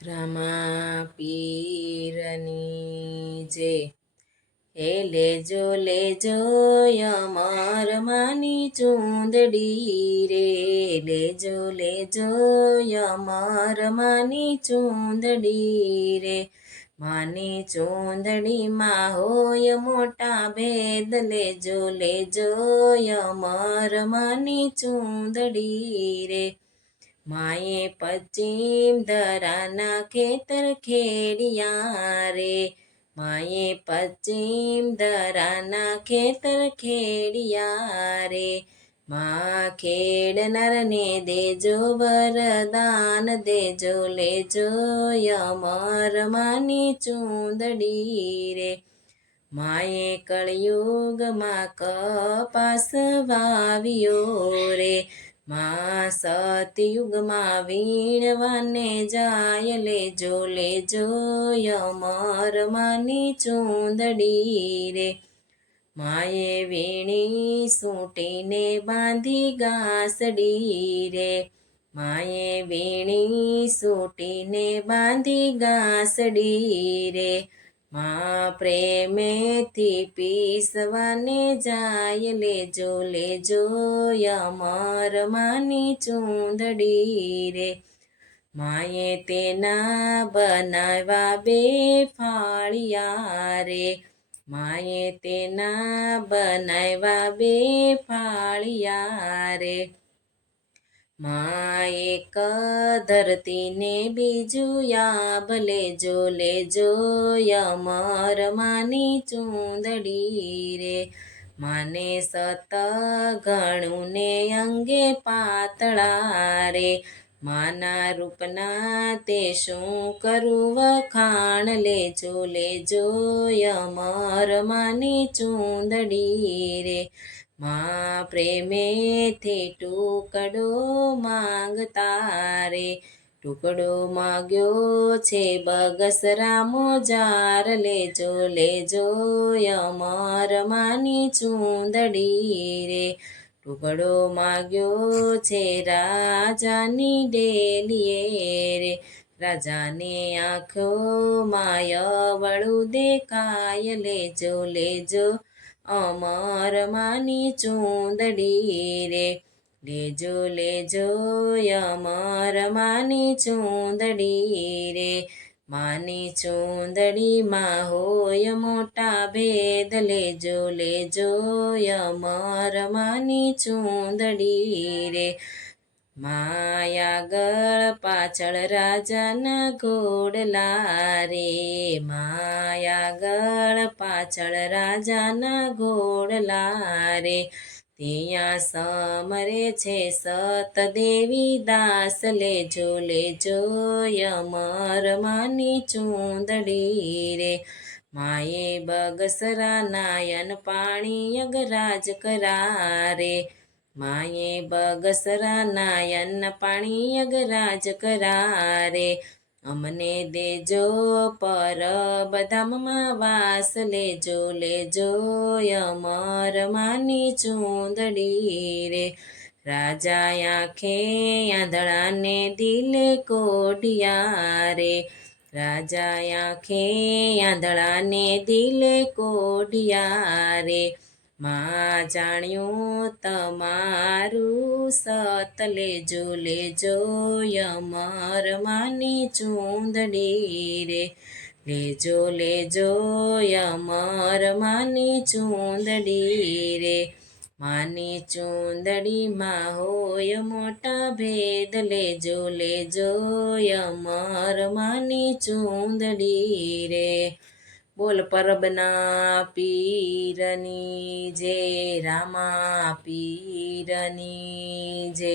રામા પીરની જે હે લેજો લેજો અમર માની ચૂંદડી રે લેજો લેજો અમર માની ચૂંદડી રે માની ચૂંદડીમાં હોય મોટા ભેદ લેજો લેજો અમર માની ચૂંદડી રે માએ પશ્ચિમ ધરાના ખેતર ખેડિયા રે માએ પશ્ચિમ ધરાના ખેતર ખેડિયા રે મા ખેડનારને દેજો વરદાન દેજો લેજો અમર માની ચૂંદડી રે માએ કળયુગમાં કપાસ વાવ્યો રે મા સતયુગમાં વીણવાને જાય લેજો લેજો અમર માની ચૂંદડી રે માએ વીણી સૂંટીને બાંધી ગાસડી રે માએ વીણી સૂંટીને બાંધી ગાસડી રે મા પ્રેમેથી પીસવાને જાય લેજો લેજો અમર માની ચૂંદડી રે માએ તેના બનાવ્યા બે ફાળિયા રે માએ તેના બનાવ્યા બે ફાળિયા રે મા એક ધરતીને બીજું યાબ લેજો લેજો અમર માની ચૂંદડી રે માને સત ગણું ને અંગે પાતળા રે માના રૂપના તે શું કરું વખાણ લેજો લેજો અમર માની ચૂંદડી રે મા પ્રેમેથી ટુકડો માંગતા રે ટુકડો માગ્યો છે બગસરા મોજાર લેજો લેજો અમર માની ચૂંદડી રે ટુકડો માગ્યો છે રાજાની ડેલીએ રે રાજાને આંખોમાં અવળું દેખાય લેજો લેજો અમર માની ચૂંદડી રે લેજો લેજો અમર માની ચૂંદડી રે માની ચૂંદડીમાં હોય મોટા ભેદ લેજો લેજો અમર માની ચૂંદડી રે માયાગળ પાછળ રાજાના ઘોડલા રે માયાગળ પાછળ રાજાના ઘોડલા રે ત્યાં સમરે છે સતદેવી દાસ લેજો લેજો અમર માની ચૂંદડી રે માએ બગસરા નાયન પાણી અગરાજ કરારે માએ બગસરા નાયન પાણી અગરાજ કરારે અમને દેજો પર બધામમાં વાસ લેજો લેજો અમર માની ચૂંદડી રે રાજા આંખે આંધળાને દિલે કોઢિયા રે રાજા આંખે આંધળાને દિલે કોઢિયા રે મા જાણ્યું તમારું સત લેજો લેજો અમર માની ચૂંદડી રે લેજો લેજો અમર માની ચૂંદડી રે માની ચૂંદડીમાં હોય મોટા ભેદ લેજો લેજો અમર માની ચૂંદડી રે બોલ પરબના પીરની જય રામા પીરની જય